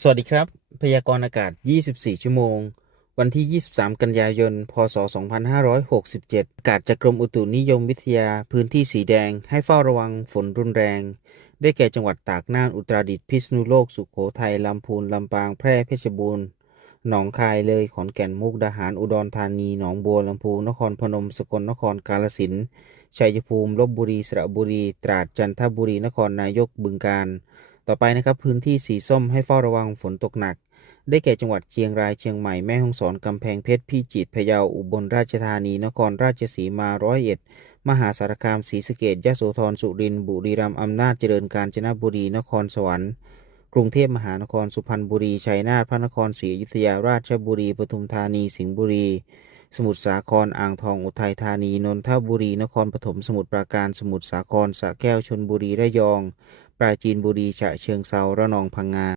สวัสดีครับ พยากรณ์อากาศ 24 ชั่วโมง วันที่ 23 กันยายน พศ 2567 อากาศจากกรมอุตุนิยมวิทยาพื้นที่สีแดง ให้เฝ้าระวังฝนรุนแรง ได้แก่จังหวัดตาก น่าน อุตรดิตถ์ พิษณุโลก สุโขทัย ลำพูน ลำปาง แพร่ เพชรบูรณ์ หนองคาย เลย ขอนแก่น มุกดาหาร อุดรธานี หนองบัวลำพู นครพนม สกลนคร กาฬสินธุ์ ชัยภูมิ ลบบุรี สระบุรี ตราด จันทบุรี นครนายก บึงกาฬ ต่อไปนะครับพื้นที่สีส้มให้เฝ้าระวังฝนตกหนัก ได้แก่จังหวัดเชียงรายเชียงใหม่แม่ฮ่องสอนกำแพงเพชรพิจิตรพะเยาอุบลราชธานีนครราชสีมาร้อยเอ็ดมหาสารคามศรีสะเกษยะโสธรสุรินทร์บุรีรัมย์อำนาจเจริญกาญจนบุรีนครสวรรค์กรุงเทพมหานครสุพรรณบุรีชัยนาทพระนครศรีอยุธยาราชบุรีปทุมธานีสิงห์บุรี สมุทรสาครอ่างทองอุทัยธานี นนทบุรี นครปฐมสมุทรปราการสมุทรสาครสระแก้วชนบุรีระยอง ปราจีนบุรีฉะเชิงเทราระนองพังงา